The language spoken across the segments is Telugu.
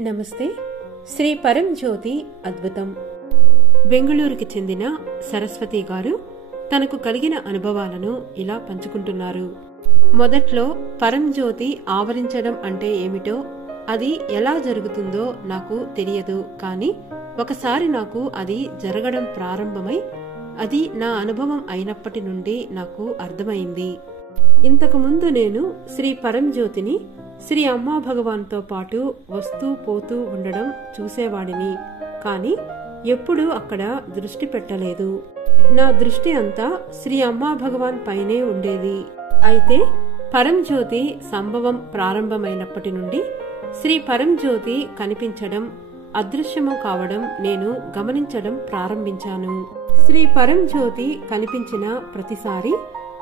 నమస్తే. శ్రీ పరంజ్యోతి అద్భుతం. బెంగళూరుకి చెందిన సరస్వతి గారు తనకు కలిగిన అనుభవాలను ఇలా పంచుకుంటున్నారు. మొదట్లో పరంజ్యోతి ఆవరించడం అంటే ఏమిటో, అది ఎలా జరుగుతుందో నాకు తెలియదు. కానీ ఒకసారి నాకు అది జరగడం ప్రారంభమై అది నా అనుభవం అయినప్పటి నుండి నాకు అర్థమైంది. ఇంతకు ముందు నేను శ్రీ పరంజ్యోతిని శ్రీ అమ్మా భగవాన్తో పాటు వస్తూ పోతూ ఉండడం చూసేవాడిని. కాని ఎప్పుడూ అక్కడ దృష్టి పెట్టలేదు. నా దృష్టి అంతా శ్రీ అమ్మా భగవాన్ పైనే ఉండేది. అయితే పరంజ్యోతి సంభవం ప్రారంభమైనప్పటి నుండి శ్రీ పరంజ్యోతి కనిపించడం, అదృశ్యము కావడం నేను గమనించడం ప్రారంభించాను. శ్రీ పరంజ్యోతి కనిపించిన ప్రతిసారి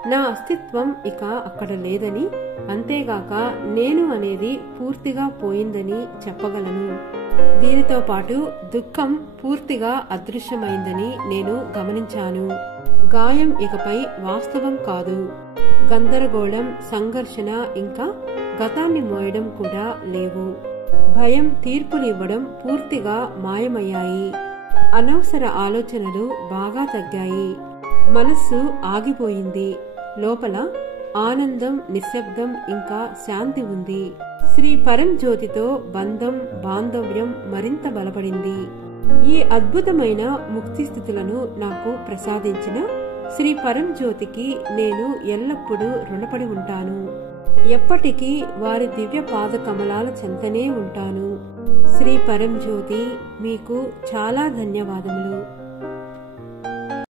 నా అస్తిత్వం ఇక అక్కడ లేదని, అంతేగాక నేను అనేది పూర్తిగా పోయిందని చెప్పగలను. దీనితో పాటు దుఃఖం పూర్తిగా అదృశ్యమైందని నేను గమనించాను. గాయం ఇకపై వాస్తవం కాదు. గందరగోళం, సంఘర్షణ, ఇంకా గతాన్ని మోయడం కూడా లేవు. భయం, తీర్పునివ్వడం పూర్తిగా మాయమయ్యాయి. అనవసర ఆలోచనలు బాగా తగ్గాయి. మనస్సు ఆగిపోయింది. లోపల ఆనందం, నిశ్శబ్దం, ఇంకా శాంతి ఉంది. శ్రీ పరంజ్యోతితో బంధం, బాంధవ్యం మరింత బలపడింది. ఈ అద్భుతమైన ముక్తి స్థితులను నాకు ప్రసాదించిన శ్రీ పరంజ్యోతికి నేను ఎల్లప్పుడూ రుణపడి ఉంటాను. ఎప్పటికీ వారి దివ్య పాద కమలాల చెంతనే ఉంటాను. శ్రీ పరంజ్యోతి, మీకు చాలా ధన్యవాదములు.